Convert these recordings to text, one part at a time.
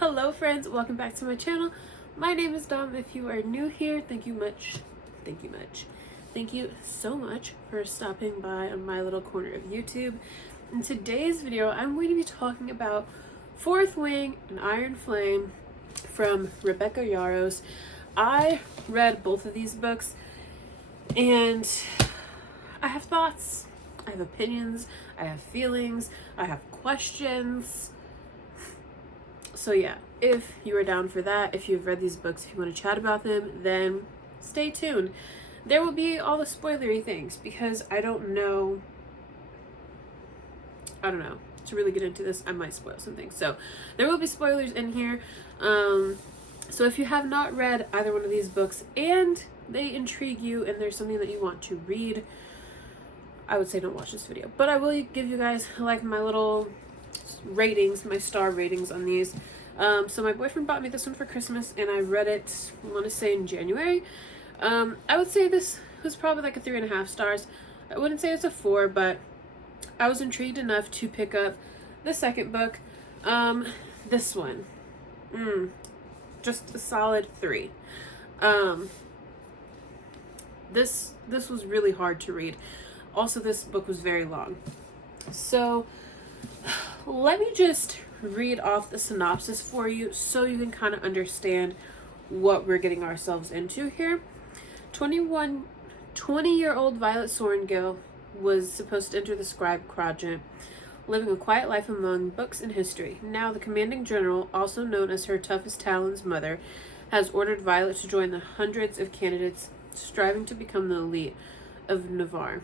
Hello friends, welcome back to my channel. My name is Dom. If you are new here, thank you so much for stopping by on my little corner of YouTube. In today's video, I'm going to be talking about Fourth Wing and Iron Flame from Rebecca Yarros. I read both of these books and I have thoughts, I have opinions, I have feelings, I have questions. So yeah, if you are down for that, if you've read these books, if you want to chat about them, then stay tuned. There will be all the spoilery things because I don't know. To really get into this, I might spoil something. So there will be spoilers in here. So if you have not read either one of these books and they intrigue you and there's something that you want to read, I would say don't watch this video. But I will give you guys like my little ratings, my star ratings on these. So my boyfriend bought me this one for Christmas and I read it, I want to say in January. I would say this was probably like a 3.5 stars. I wouldn't say it's a 4, but I was intrigued enough to pick up the second book. This one, just a solid 3. This was really hard to read. Also, this book was very long. So let me just read off the synopsis for you so you can kind of understand what we're getting ourselves into here. 20-year-old Violet Sorrengill was supposed to enter the scribe quadrant, living a quiet life among books and history. Now the commanding general, also known as her toughest Talon's mother, has ordered Violet to join the hundreds of candidates striving to become the elite of Navarre.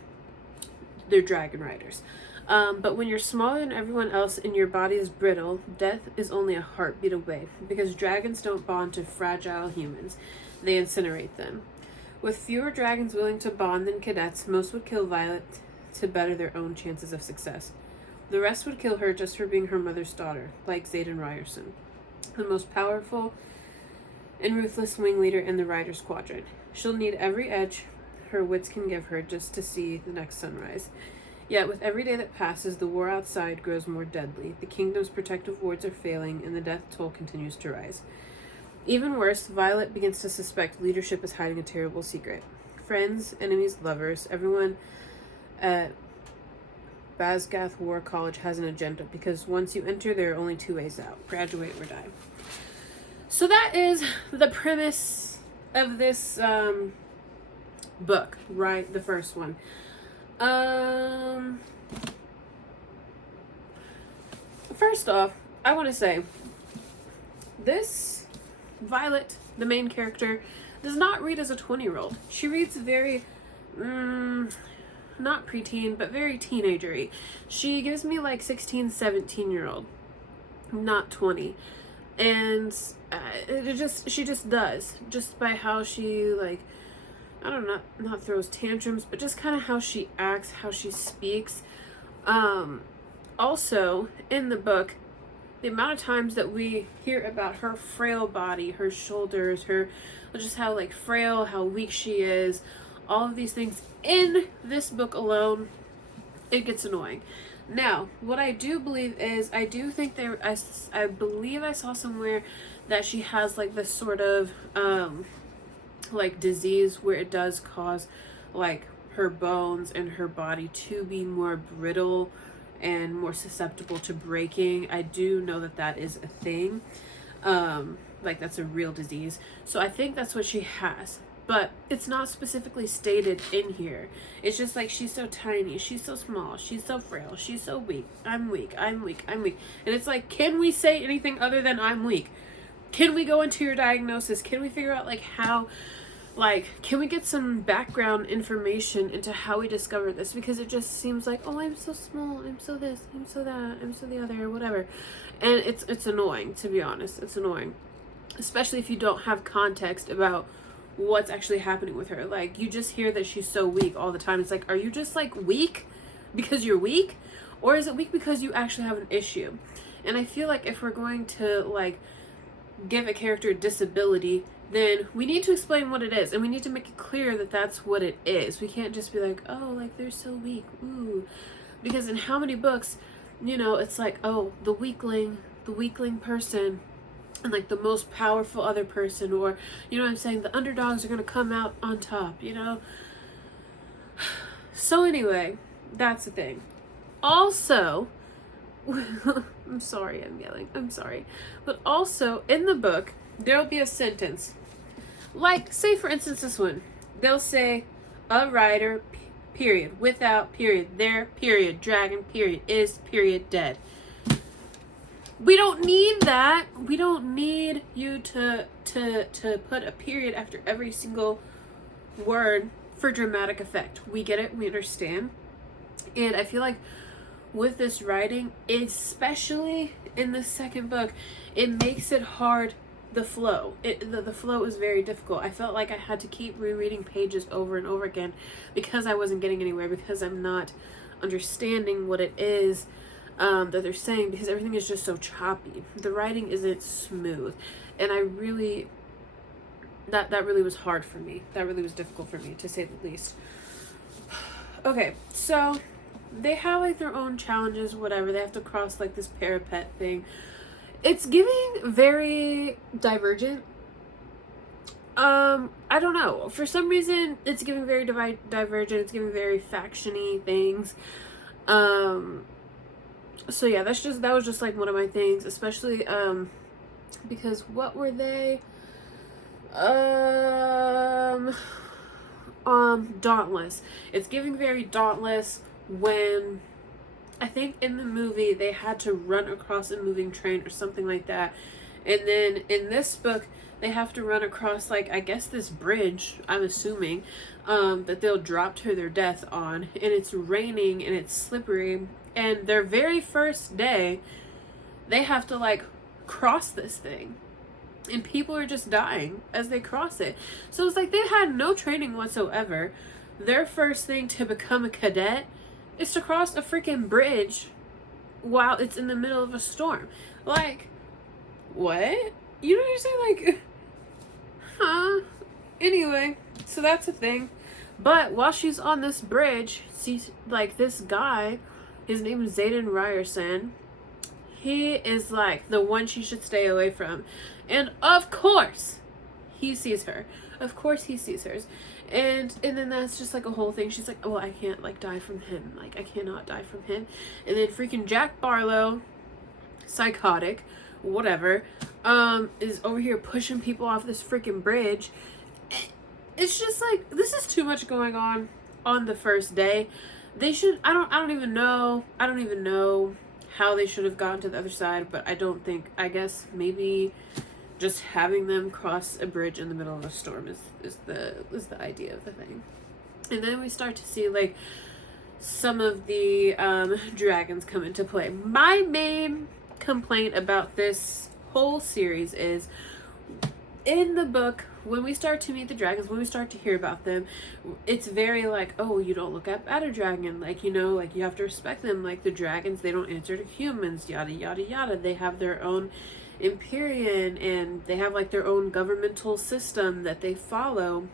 They're dragon riders. But when you're smaller than everyone else and your body is brittle, death is only a heartbeat away, because dragons don't bond to fragile humans. They incinerate them. With fewer dragons willing to bond than cadets, most would kill Violet to better their own chances of success. The rest would kill her just for being her mother's daughter, like Xaden Ryerson, the most powerful and ruthless wing leader in the Riders Quadrant. She'll need every edge her wits can give her just to see the next sunrise. Yet, with every day that passes, the war outside grows more deadly. The kingdom's protective wards are failing, and the death toll continues to rise. Even worse, Violet begins to suspect leadership is hiding a terrible secret. Friends, enemies, lovers, everyone at Basgath War College has an agenda, because once you enter, there are only 2 ways out: graduate or die. So that is the premise of this book, right? The first one. First off, I want to say this Violet, the main character, does not read as a 20-year-old. She reads very, not preteen, but very teenagery. She gives me like 16, 17-year-old, not 20. And she just does, just by how she, like, I don't know, not throws tantrums, but just kind of how she acts, how she speaks. Also, in the book, the amount of times that we hear about her frail body, her shoulders, her, just how like frail, how weak she is, all of these things in this book alone, it gets annoying. Now, what I do believe is, I do think I believe I saw somewhere that she has like this sort of, like disease where it does cause like her bones and her body to be more brittle and more susceptible to breaking. I do know that that is a thing. Like that's a real disease. So I think that's what she has. But it's not specifically stated in here. It's just like, she's so tiny, she's so small, she's so frail, she's so weak. I'm weak. And it's like, can we say anything other than I'm weak? Can we go into your diagnosis? Can we figure out like how, like, can we get some background information into how we discovered this? Because it just seems like, oh, I'm so small, I'm so this, I'm so that, I'm so the other, whatever. And it's annoying, to be honest. It's annoying. Especially if you don't have context about what's actually happening with her. Like, you just hear that she's so weak all the time. It's like, are you just like weak because you're weak? Or is it weak because you actually have an issue? And I feel like if we're going to like give a character a disability, then we need to explain what it is, and we need to make it clear that that's what it is. We can't just be like, oh, like they're so weak, ooh. Because in how many books, you know, it's like, oh, the weakling person and like the most powerful other person, or you know what I'm saying, the underdogs are gonna come out on top, you know. So anyway, that's the thing. Also, I'm sorry I'm yelling, I'm sorry, but also in the book there'll be a sentence, like say for instance this one, they'll say a rider period without period their period dragon period is period dead. We don't need that. We don't need you to put a period after every single word for dramatic effect. We get it. We understand. And I feel like with this writing, especially in the second book, it makes it hard. The flow. The flow is very difficult. I felt like I had to keep rereading pages over and over again because I wasn't getting anywhere, because I'm not understanding what it is that they're saying, because everything is just so choppy. The writing isn't smooth, and I really that really was hard for me. That really was difficult for me, to say the least. Okay, so they have like their own challenges, whatever. They have to cross like this parapet thing. It's giving very Divergent. I don't know. For some reason, it's giving very Divergent. It's giving very faction-y things. So yeah, that was just like one of my things, especially because what were they? Dauntless. It's giving very Dauntless, when I think in the movie they had to run across a moving train or something like that. And then in this book they have to run across, like, I guess this bridge, I'm assuming, that they'll drop to their death on, and it's raining and it's slippery, and their very first day they have to like cross this thing, and people are just dying as they cross it. So it's like they had no training whatsoever. Their first thing to become a cadet is to cross a freaking bridge while it's in the middle of a storm. Like, what? You know what I'm saying? Like, huh? Anyway, so that's a thing. But while she's on this bridge, she's like, this guy, his name is Zayden Ryerson. He is like the one she should stay away from. And of course, he sees her. Of course he sees hers. And then that's just like a whole thing. She's like, oh, I can't like die from him. Like, I cannot die from him. And then freaking Jack Barlow, psychotic, whatever, is over here pushing people off this freaking bridge. It's just like, this is too much going on the first day. They should, I don't even know how they should have gotten to the other side, but I guess maybe just having them cross a bridge in the middle of a storm is the idea of the thing. And then we start to see like some of the dragons come into play. My main complaint about this whole series is, in the book, when we start to meet the dragons, when we start to hear about them, it's very like, oh, you don't look up at a dragon, like, you know, like, you have to respect them, like, the dragons, they don't answer to humans, yada yada yada. They have their own Empyrean, and they have like their own governmental system that they follow,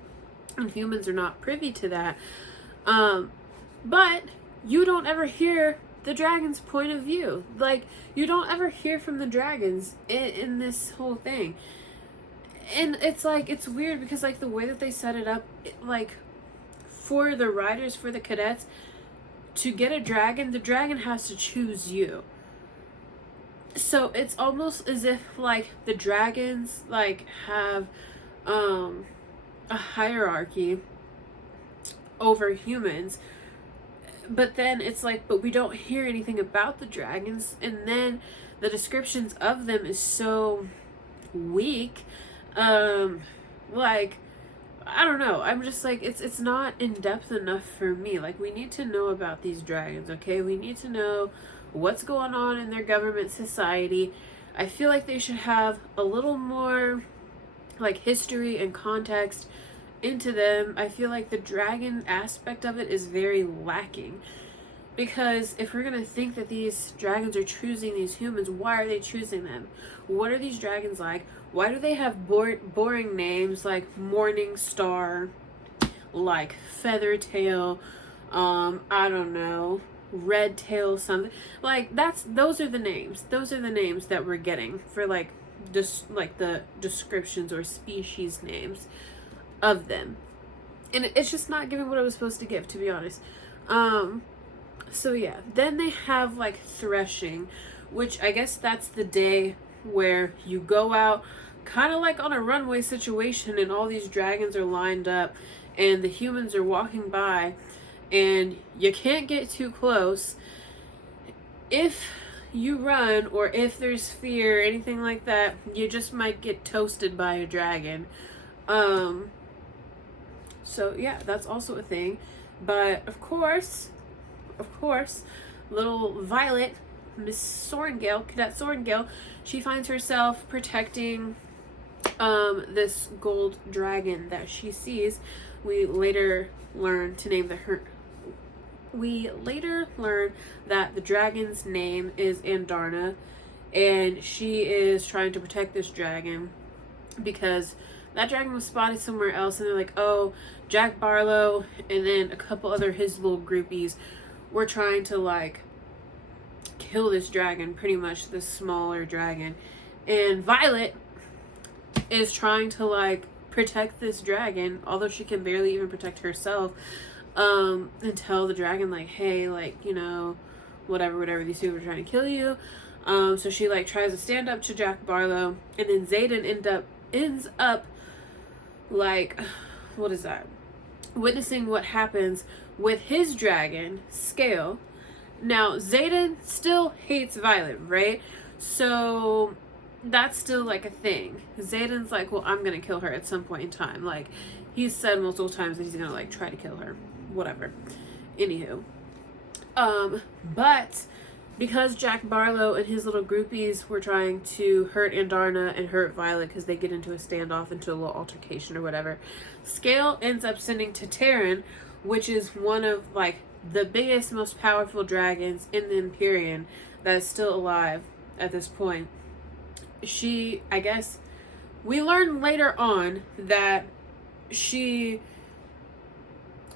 and humans are not privy to that. But you don't ever hear the dragon's point of view. Like, you don't ever hear from the dragons in this whole thing. And it's like, it's weird because like the way that they set it up, like for the riders, for the cadets, to get a dragon, the dragon has to choose you. So it's almost as if like the dragons like have a hierarchy over humans, but then it's like, but we don't hear anything about the dragons, and then the descriptions of them is so weak. Like, I don't know, I'm just like, it's not in depth enough for me. Like, we need to know about these dragons, okay? We need to know what's going on in their government society. I feel like they should have a little more like history and context into them. I feel like the dragon aspect of it is very lacking, because if we're gonna think that these dragons are choosing these humans, why are they choosing them? What are these dragons like? Why do they have boring names like Morning Star, like Feathertail, I don't know, Red Tail something? Like, those are the names that we're getting for like just like the descriptions or species names of them. And it's just not giving what it was supposed to give, to be honest. So yeah, then they have like threshing, which I guess that's the day where you go out kind of like on a runway situation, and all these dragons are lined up and the humans are walking by, and you can't get too close. If you run, or if there's fear, anything like that, you just might get toasted by a dragon. So yeah, that's also a thing. But of course, little Violet, Miss Sorengale, Cadet Sorengale, she finds herself protecting this gold dragon that she sees. We later learn that the dragon's name is Andarna, and she is trying to protect this dragon because that dragon was spotted somewhere else, and they're like, oh, Jack Barlow and then a couple other his little groupies were trying to like kill this dragon, pretty much this smaller dragon. And Violet is trying to like protect this dragon, although she can barely even protect herself, and tell the dragon like, hey, like, you know, whatever, these people are trying to kill you. So she like tries to stand up to Jack Barlow, and then Xaden ends up like, what is that? Witnessing what happens with his dragon, Scale. Now, Xaden still hates Violet, right? So that's still like a thing. Xaden's like, well, I'm gonna kill her at some point in time. Like, he's said multiple times that he's gonna like try to kill her. Whatever. Anywho. But because Jack Barlow and his little groupies were trying to hurt Andarna and hurt Violet because they get into a standoff, into a little altercation or whatever, Scale ends up sending to Terran, which is one of like the biggest, most powerful dragons in the Empyrean that's still alive at this point. She, I guess, we learn later on that she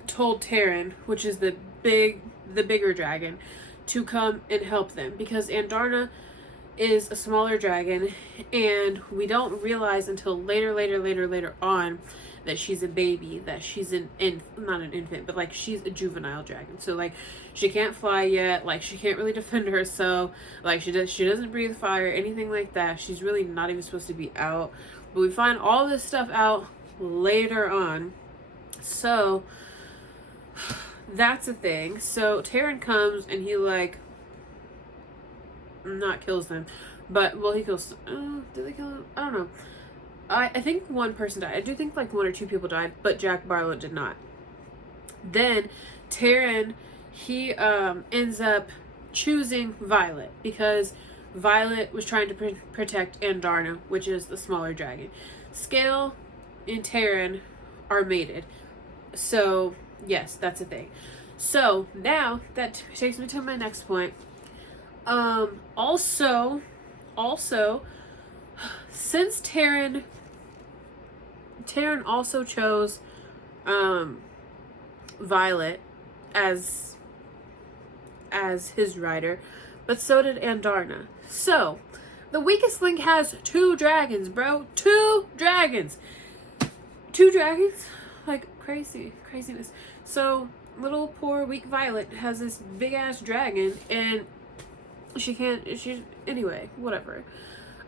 told Terran, which is the bigger dragon, to come and help them, because Andarna is a smaller dragon, and we don't realize until later on that she's a baby, that she's not an infant, but like she's a juvenile dragon. So like she can't fly yet, like she can't really defend herself, like she doesn't breathe fire, anything like that. She's really not even supposed to be out. But we find all this stuff out later on. So that's a thing. So Terran comes and he like not kills them, but well, he kills. Did they kill him? I don't know. I think one person died. I do think like 1 or 2 people died, but Jack Barlow did not. Then Terran, he ends up choosing Violet because Violet was trying to protect Andarna, which is the smaller dragon. Scale and Terran are mated. So yes, that's a thing. So now that takes me to my next point. Also, since Terran also chose Violet as his rider, but so did Andarna. So the weakest link has 2 dragons, bro. 2 dragons. 2 dragons? Like craziness. So little poor weak Violet has this big ass dragon, and anyway, whatever.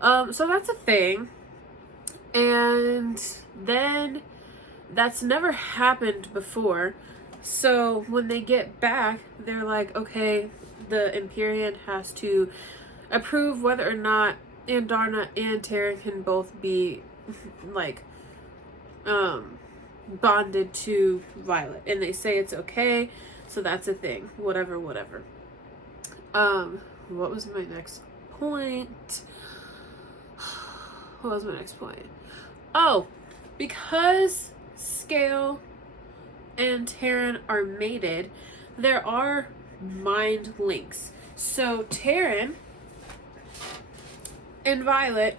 So that's a thing. And then that's never happened before. So when they get back, they're like, okay, the Empyrean has to approve whether or not Andarna and Terran can both be like bonded to Violet, and they say it's okay. So that's a thing. Whatever. What was my next point? What was my next point? Oh, because Scale and Terran are mated, there are mind links. So Terran and Violet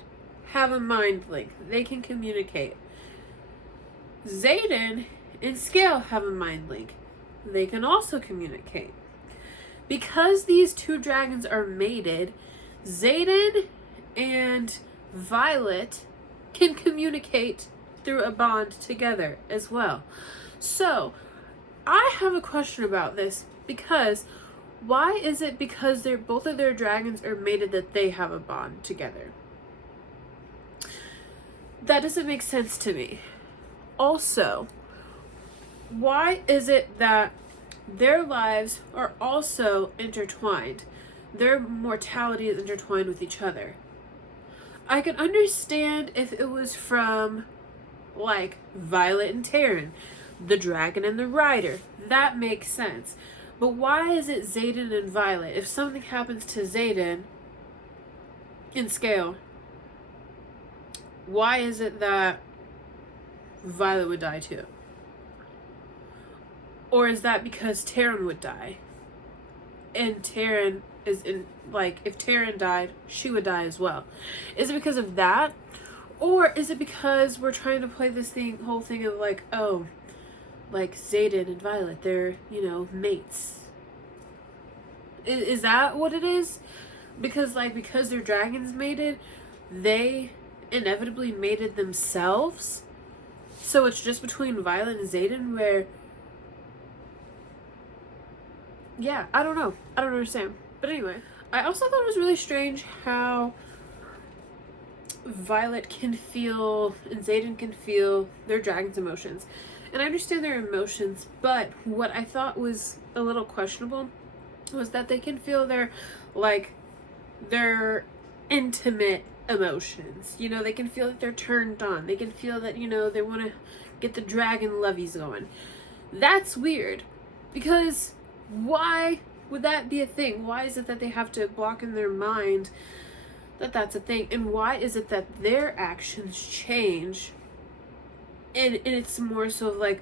have a mind link. They can communicate. Xaden and Scale have a mind link. They can also communicate. Because these 2 dragons are mated, Xaden and Violet can communicate through a bond together as well. So, I have a question about this, because why is it because they're both of their dragons are mated that they have a bond together? That doesn't make sense to me. Also, why is it that their lives are also intertwined? Their mortality is intertwined with each other. I can understand if it was from, like, Violet and Taryn, the dragon and the rider. That makes sense. But why is it Xaden and Violet? If something happens to Xaden in Scale, why is it that Violet would die too? Or is that because Taryn would die? And Taryn is in, like, if Taryn died, she would die as well. Is it because of that? Or is it because we're trying to play this whole thing of like, oh, like Xaden and Violet, they're, you know, mates. Is that what it is? Because, like, because their dragons mated, they inevitably mated themselves. So it's just between Violet and Xaden where, yeah, I don't know. I don't understand. But anyway, I also thought it was really strange how Violet can feel and Xaden can feel their dragon's emotions. And I understand their emotions, but what I thought was a little questionable was that they can feel their, like, their intimate emotions. You know, they can feel that they're turned on. They can feel that, you know, they want to get the dragon lovies going. That's weird. Because why would that be a thing? Why is it that they have to block in their mind that that's a thing? And why is it that their actions change? And it's more so like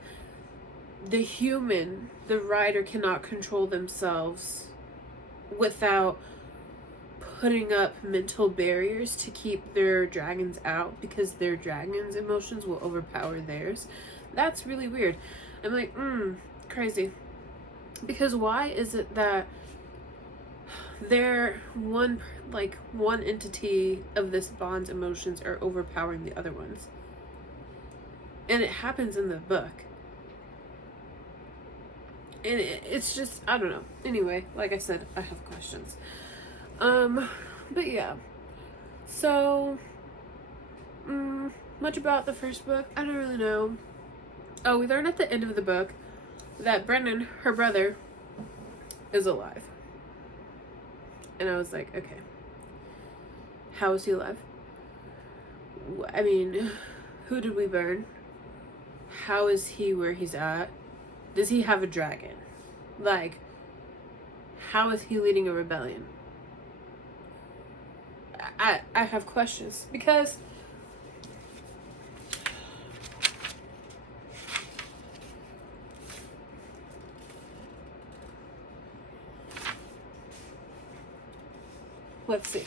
the human, the rider cannot control themselves without putting up mental barriers to keep their dragons out, because their dragon's emotions will overpower theirs. That's really weird. I'm like, crazy. Because why is it that they're one entity of this bond's emotions are overpowering the other ones? And it happens in the book. And it's just, I don't know. Anyway, like I said, I have questions. But yeah. So, much about the first book, I don't really know. Oh, we learn at the end of the book that Brennan, her brother, is alive. And I was like, okay. How is he alive? I mean, who did we burn? How is he where he's at? Does he have a dragon? Like, how is he leading a rebellion? I have questions, because let's see.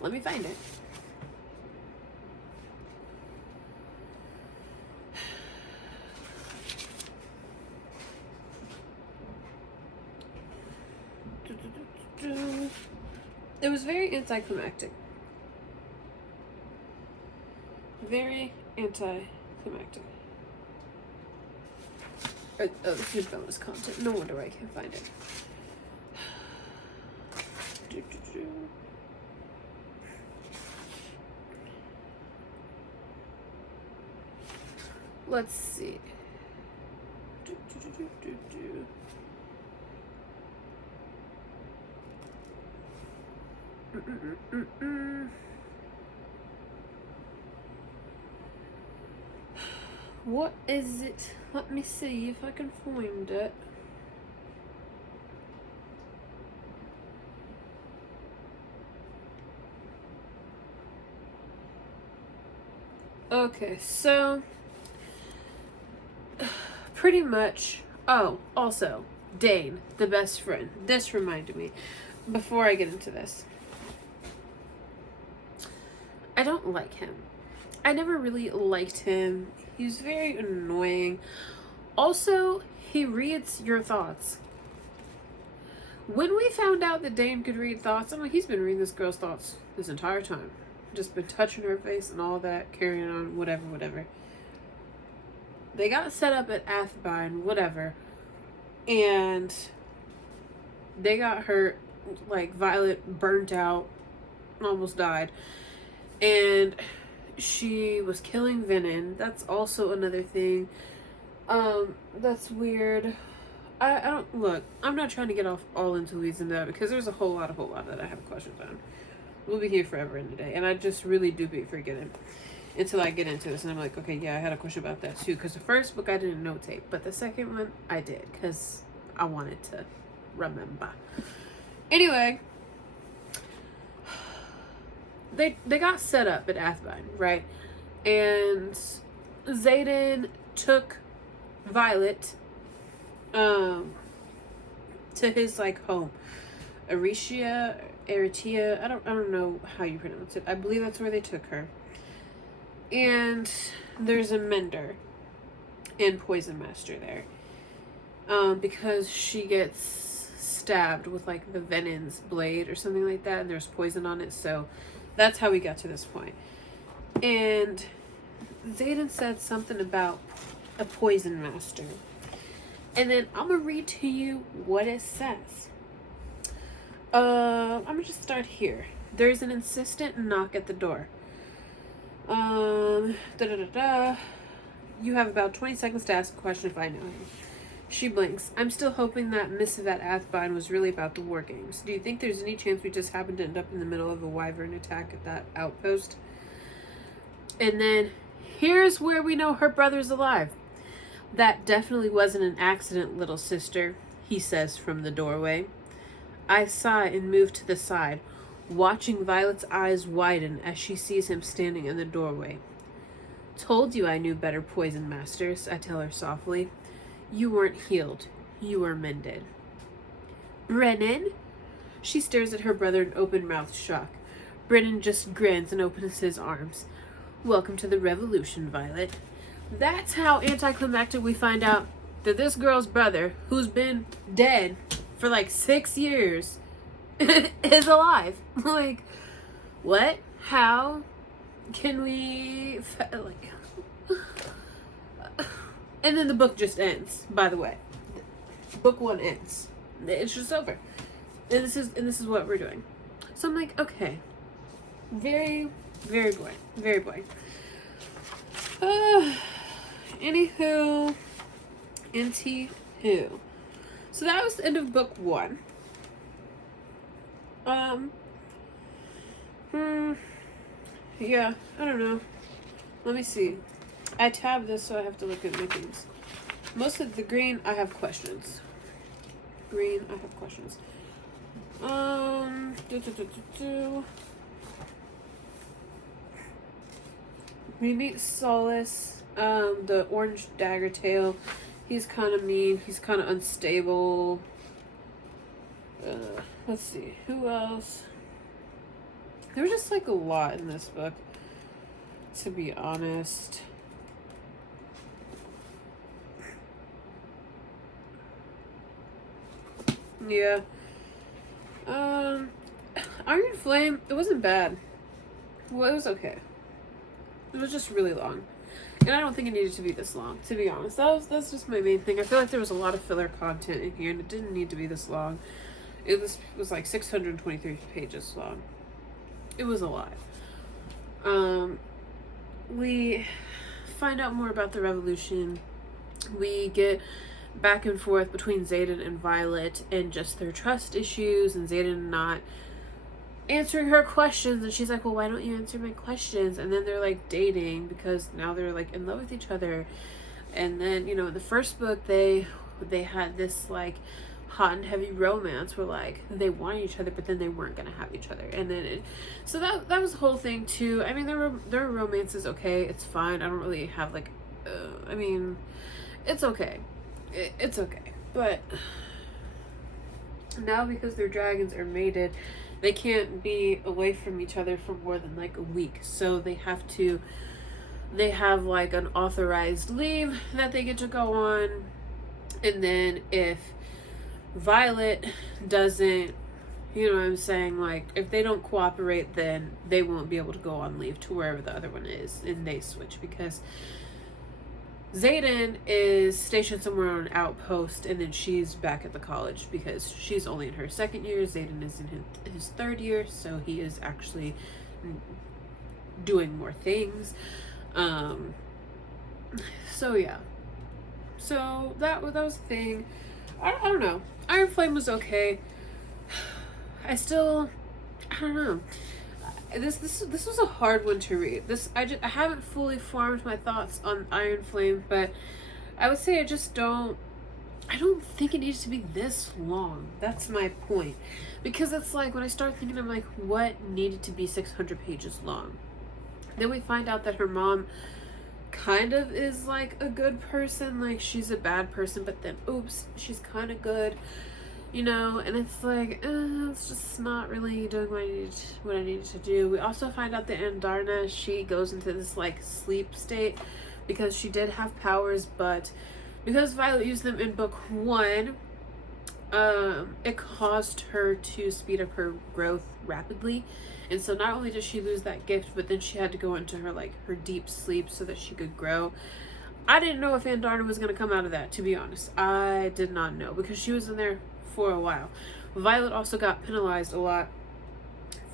Let me find it. It was very anticlimactic. Very anticlimactic. Oh, this is bonus content. No wonder I can't find it. Let's see. What is it? Let me see if I can find it. Okay, so pretty much. Oh, also, Dane, the best friend. This reminded me before I get into this. I don't like him. I never really liked him. He's very annoying. Also, he reads your thoughts. When we found out that Dane could read thoughts, I'm like, he's been reading this girl's thoughts this entire time. just been touching her face and all that, carrying on, whatever. They got set up at Athbine, whatever, and they got hurt. Like, Violet burnt out, almost died, and she was killing Venin. That's also another thing. That's weird. I don't, look, I'm not trying to get off all into weeds and that, because there's a whole lot that I have questions on. We'll be here forever in the day, and I just really do be forgetting until I get into this, and I'm like, okay, yeah, I had a question about that too, because the first book I didn't notate, but the second one I did, because I wanted to remember. Anyway, they got set up at Athbine, right? And Xaden took Violet to his like home, Aritia, I don't know how you pronounce it. I believe that's where they took her. And there's a mender and poison master there, because she gets stabbed with like the Venin's blade or something like that, and there's poison on it. So that's how we got to this point. And Xaden said something about a poison master. And then I'm going to read to you what it says. I'm going to just start here. There's an insistent knock at the door. You have about 20 seconds to ask a question if I know him. She blinks. I'm still hoping that missive at Athbine was really about the war games. Do you think there's any chance we just happened to end up in the middle of a wyvern attack at that outpost? And then, here's where we know her brother's alive. That definitely wasn't an accident, little sister, he says from the doorway. I sigh and move to the side, watching Violet's eyes widen as she sees him standing in the doorway. Told you I knew better poison masters, I tell her softly. You weren't healed. You were mended. Brennan? She stares at her brother in open-mouthed shock. Brennan just grins and opens his arms. Welcome to the revolution, Violet. That's how anticlimactic we find out that this girl's brother, who's been dead for like 6 years, is alive. Like, what? How can we... like... And then the book just ends, by the way. Book 1 ends. It's just over. And this is what we're doing. So I'm like, okay. Very, very boring. Very boring. Anywho. So that was the end of book 1. Yeah, I don't know. Let me see. I tabbed this, so I have to look at my things. Most of the green, I have questions. We meet Solace, the orange dagger tail. He's kind of mean. He's kind of unstable. Let's see. Who else? There's just like a lot in this book, to be honest. Yeah. Iron Flame, it wasn't bad. Well, it was okay. It was just really long. And I don't think it needed to be this long, to be honest. That's just my main thing. I feel like there was a lot of filler content in here, and it didn't need to be this long. It was like 623 pages long. It was a lot. We find out more about the revolution. We get back and forth between Xaden and Violet and just their trust issues, and Xaden not answering her questions, and she's like, well, why don't you answer my questions? And then they're like dating because now they're like in love with each other. And then, you know, in the first book they had this like hot and heavy romance where like they wanted each other, but then they weren't gonna have each other. And then so that was the whole thing too. I mean, their romance is okay, it's fine. I don't really have like I mean, it's okay. It's okay, but now because their dragons are mated, they can't be away from each other for more than like a week. So they have like an authorized leave that they get to go on. And then if Violet doesn't, You know what I'm saying? Like, if they don't cooperate, then they won't be able to go on leave to wherever the other one is, and they switch, because Xaden is stationed somewhere on an outpost, and then she's back at the college because she's only in her second year. Xaden is in his third year, so he is actually doing more things. So yeah. So that was the thing. I don't know. Iron Flame was okay. I don't know. This was a hard one to read. I haven't fully formed my thoughts on Iron Flame, but I would say I don't think it needs to be this long. That's my point. Because it's like, when I start thinking, I'm like, what needed to be 600 pages long? Then we find out that her mom kind of is like a good person. Like, she's a bad person, but then oops, she's kind of good. You know, and it's like, it's just not really doing what I needed to do. We also find out that Andarna, she goes into this like sleep state because she did have powers, but because Violet used them in book 1, it caused her to speed up her growth rapidly. And so not only did she lose that gift, but then she had to go into her deep sleep so that she could grow. I didn't know if Andarna was going to come out of that, to be honest. I did not know, because she was in there for a while. Violet also got penalized a lot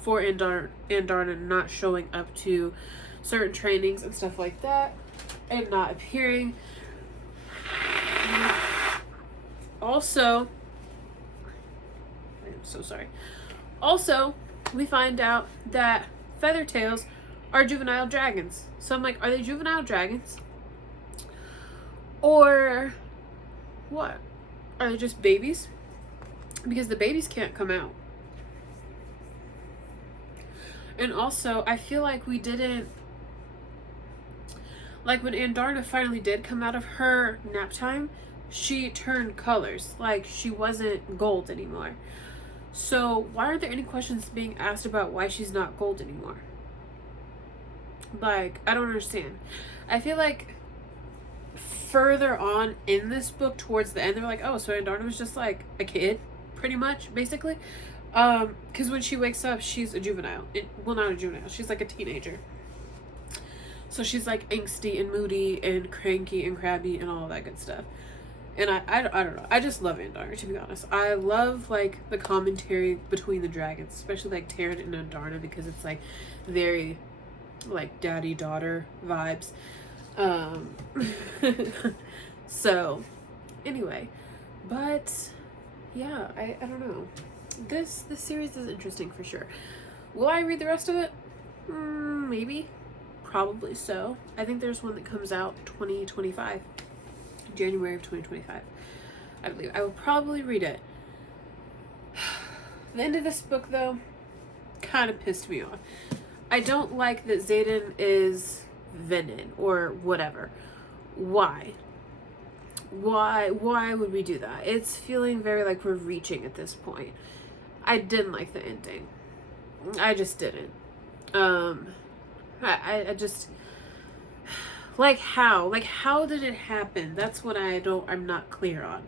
for Andarna not showing up to certain trainings and stuff like that, and not appearing. Also, I'm so sorry. Also, we find out that Feathertails are juvenile dragons. So I'm like, are they juvenile dragons? Or what? Are they just babies? Because the babies can't come out. And also, I feel like we didn't... Like, when Andarna finally did come out of her nap time, she turned colors. Like, she wasn't gold anymore. So, why aren't there any questions being asked about why she's not gold anymore? Like, I don't understand. I feel like further on in this book, towards the end, they're like, oh, so Andarna was just like a kid, pretty much, basically. Because when she wakes up, she's a juvenile. Well, not a juvenile. She's like a teenager. So she's like angsty and moody and cranky and crabby and all of that good stuff. And I don't know. I just love Andarna, to be honest. I love like the commentary between the dragons, especially like Terran and Andarna, because it's like very like daddy-daughter vibes. So anyway, but yeah, I don't know. This series is interesting for sure. Will I read the rest of it? Maybe. Probably so. I think there's one that comes out 2025. January of 2025. I believe. I will probably read it. The end of this book, though, kind of pissed me off. I don't like that Xaden is Venin or whatever. Why? Why would we do that? It's feeling very like we're reaching at this point. I didn't like the ending. I just didn't. I just... Like how did it happen? That's what I'm not clear on.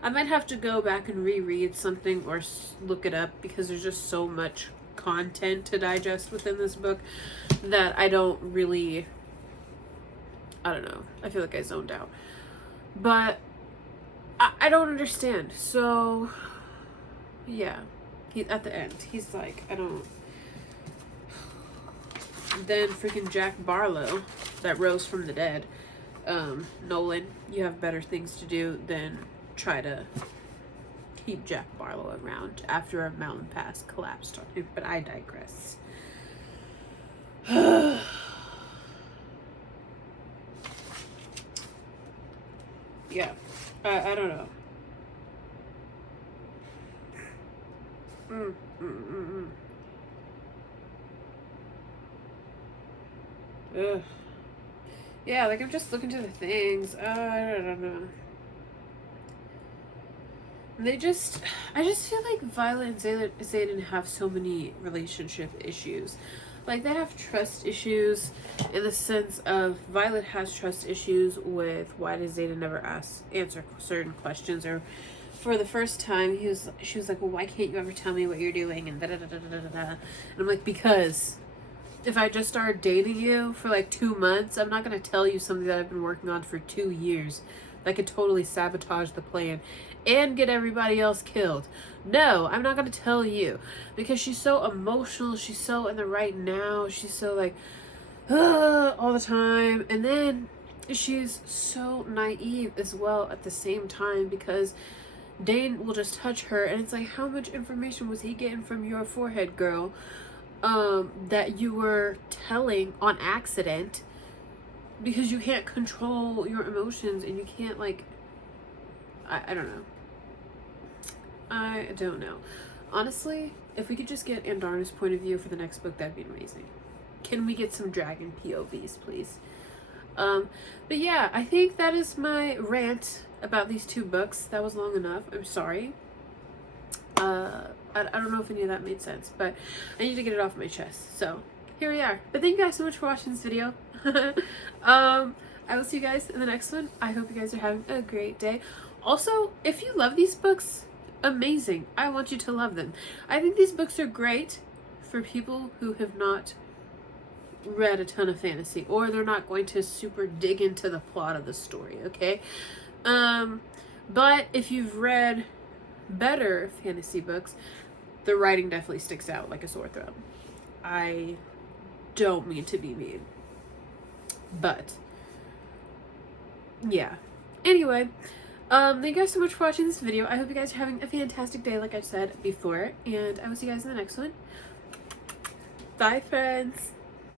I might have to go back and reread something or look it up, because there's just so much content to digest within this book that I don't really... I don't know. I feel like I zoned out. But I don't understand. So, yeah. At the end, he's like, I don't... Then freaking Jack Barlow, that rose from the dead. Nolan, you have better things to do than try to keep Jack Barlow around after a mountain pass collapsed on him. But I digress. Yeah, I don't know. Ugh. Yeah, like I'm just looking to the things. I don't know. I just feel like Violet and Xaden have so many relationship issues. Like, they have trust issues in the sense of Violet has trust issues with why does Xaden never answer certain questions, or for the first time, she was like, well, why can't you ever tell me what you're doing? And da da da da da da da. And I'm like, because if I just started dating you for like 2 months, I'm not going to tell you something that I've been working on for 2 years that could totally sabotage the plan and get everybody else killed. No, I'm not going to tell you, because she's so emotional. She's so in the right now. She's so like, all the time. And then she's so naive as well at the same time, because Dane will just touch her and it's like, how much information was he getting from your forehead, girl, that you were telling on accident, because you can't control your emotions and you can't, like, I don't know. I don't know. Honestly, if we could just get Andarna's point of view for the next book, that'd be amazing. Can we get some dragon POVs, please? But yeah, I think that is my rant about these 2 books. That was long enough. I'm sorry. I don't know if any of that made sense, but I need to get it off my chest. So here we are. But thank you guys so much for watching this video. I will see you guys in the next one. I hope you guys are having a great day. Also, if you love these books, amazing. I want you to love them. I think these books are great for people who have not read a ton of fantasy, or they're not going to super dig into the plot of the story, okay? But if you've read better fantasy books, the writing definitely sticks out like a sore thumb. I don't mean to be mean, but yeah. Anyway, thank you guys so much for watching this video. I hope you guys are having a fantastic day, like I said before, and I will see you guys in the next one. Bye, friends.